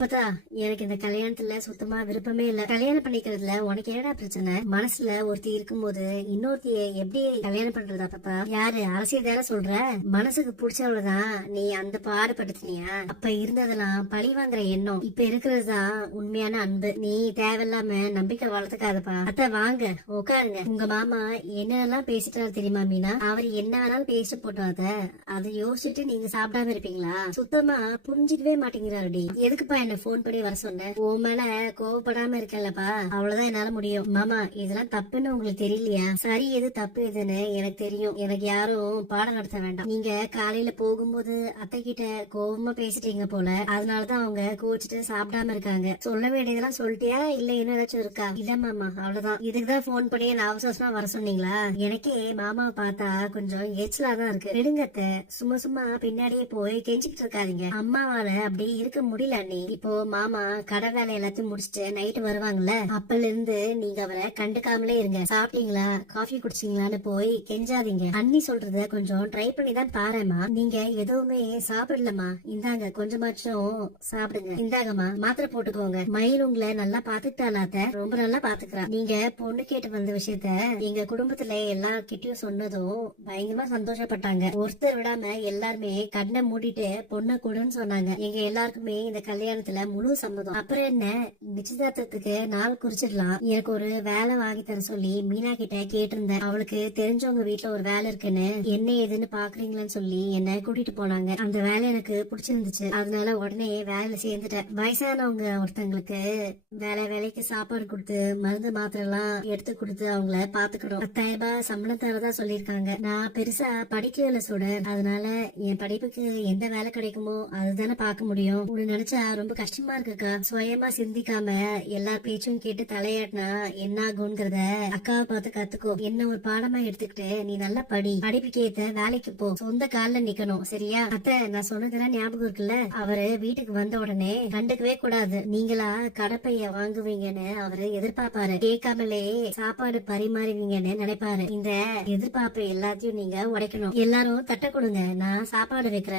அப்பதா எனக்கு இந்த கல்யாணத்துல சுத்தமா விருப்பமே இல்ல. கல்யாணம் பண்ணிக்கிறதுல உனக்கு என்னடா பிரச்சனை? மனசுல ஒருத்தி இருக்கும்போது இன்னொருத்திய எப்படி கல்யாணம் பண்றது? அப்பப்பா யாரு அரசியல் தானே சொல்ற? மனசுக்கு பிடிச்சவளதான் நீ அந்த பாடுபடுத்தினியா? அப்ப இருந்ததெல்லாம் பழி வாங்குற எண்ணம். இப்ப இருக்கிறதுதான் உண்மையான அன்பு. நீ தேவையில்லாம நம்பிக்கை வளர்த்துக்காதப்பா. அத்த வாங்க உட்காருங்க. உங்க மாமா என்னெல்லாம் பேசிட்டாரு தெரியுமா மீனா? அவர் என்ன வேணாலும் பேசிட்டு போட்டோம். அதை யோசிச்சுட்டு நீங்க சாப்பிடாம இருப்பீங்களா? சுத்தமா புரிஞ்சிக்கவே மாட்டேங்கிறாருடி. எதுக்குப்பா என்ன போன் பண்ணி வர சொன்ன? உன் மேல கோவப்படாம இருக்கலப்பா, அவ்வளவுதான் என்னால முடியும். மாமா இதெல்லாம் தப்புன்னு உங்களுக்கு தெரியலையா? சரி எது தப்பு எதுன்னு எனக்கு தெரியும். எனக்கு யாரும் பாடம் நடத்த வேண்டாம். நீங்க காலையில போகும்போது அத்தை கிட்ட கோவமா பேசிட்டீங்க போல, அதனாலதான் அவங்க கோச்சிட்டு சாப்பிடாம இருக்காங்க. சொல்ல வேண்டியதெல்லாம் சொல்லிட்டியா இல்ல என்ன ஏதாச்சும் இருக்கா? இல்ல மாமா அவ்வளவுதான். இதுக்குதான் போன் பண்ணி நான் அவசரமா வர சொன்னீங்களா? எனக்கே மாமாவை பார்த்தா கொஞ்சம் எரிச்சலாதான் இருக்கு. நெடுங்கத்த சும்மா சும்மா பின்னாடியே போய் கெஞ்சிக்கிட்டு இருக்காதீங்க. அம்மாவால அப்படி இருக்க முடியல அண்ணி. இப்போ மாமா கடை வேலை எல்லாத்தையும் முடிச்சுட்டு நைட்டு வருவாங்கல்ல, அப்பல இருந்து நீங்க அவரை கண்டுக்காமலே இருங்க. சாப்பிட்டீங்களா காஃபி குடிச்சீங்களான்னு போய் கெஞ்சாதீங்க. அண்ணி சொல்றத கொஞ்சம் ட்ரை பண்ணி தான் பாருமா. நீங்க எதுவுமே சாப்பிடலமா, இந்தாங்க கொஞ்சமாச்சும் சாப்பிடுங்க. இந்தாங்கம்மா மாத்திரை போட்டுக்கோங்க. மயில் உங்களை நல்லா பாத்துக்கிட்டாலாத்த? ரொம்ப நல்லா பாத்துக்கிறா. நீங்க பொண்ணு கேட்டு வந்த விஷயத்த எங்க குடும்பத்துல எல்லார்கிட்டயும் சொன்னதும் பயங்கரமா சந்தோஷப்பட்டாங்க. ஒருத்தர் விடாம எல்லாருமே கண்ணை மூடிட்டு பொண்ணை கொடுன்னு சொன்னாங்க. எங்க எல்லாருக்குமே இந்த கல்யாணத்துல முழு சம்மதம். அப்புறம் என்ன, நிச்சயதார்த்தத்துக்கு நாள் குறிச்சிடலாம். எனக்கு ஒரு வேலை வாங்கி தர சொல்லி மீனா கிட்ட கேட்டிருந்தேன். அவளுக்கு தெரிஞ்சவங்க வீட்டுல ஒரு வேலை இருக்குன்னு என்ன ஏதுன்னு பாக்குறீங்களான்னு சொல்லி என்ன கூட்டிட்டு போனாங்க. அந்த வேலை எனக்கு பிடிச்சிருந்துச்சு. அதனால உடனே வேலையில சேர்ந்துட்டேன். வயசானவங்க ஒருத்தங்களுக்கு வேலைக்கு சாப்பாடு கொடுத்து மருந்து மாத்திரை எல்லாம் எடுத்து கொடுத்து அவங்கள பாத்துக்கணும். 10,000 ரூபாய் சம்பளம் தரதா சொல்லிருக்காங்க. நான் பெருசா படிக்கல சுடர். அதனால என் படிப்புக்கு எந்த வேலை கிடைக்குமோ அதுதானே பார்க்க முடியும். உன்னை நினைச்சா ரொம்ப கஷ்டமா இருக்குக்கா. சுயமா சிந்திக்காம எல்லார் பேச்சும் கேட்டு தலையாட்டினா என்ன ஆகுங்கிறத அக்காவை பார்த்து கத்துக்கோ. என்ன ஒரு பாடமா எடுத்துக்கிட்டு நீ நல்லா படி. படிப்புக்கு ஏத்த வேலைக்கு போ. சொந்த கால்ல நிக்கணும். சரியா? அத்தை நான் சொன்னதெல்லாம் ஞாபகம் இருக்குல்ல? அவரு வீட்டுக்கு வந்த உடனே கண்டுக்கவே கூடாது. நீங்களா கடப்பைய வாங்குவீங்கன்னு அவரு எதிர்பார்ப்பாரு. கேட்காமலே சாப்பாடு பரிமாறுவீங்கன்னு நினைப்பாரு. இந்த எதிர்பார்ப்பு எல்லாத்தையும் நீங்க உடைக்கணும். எல்லாரும் தட்ட கொடுங்க, நான் சாப்பாடு வைக்கிறேன்.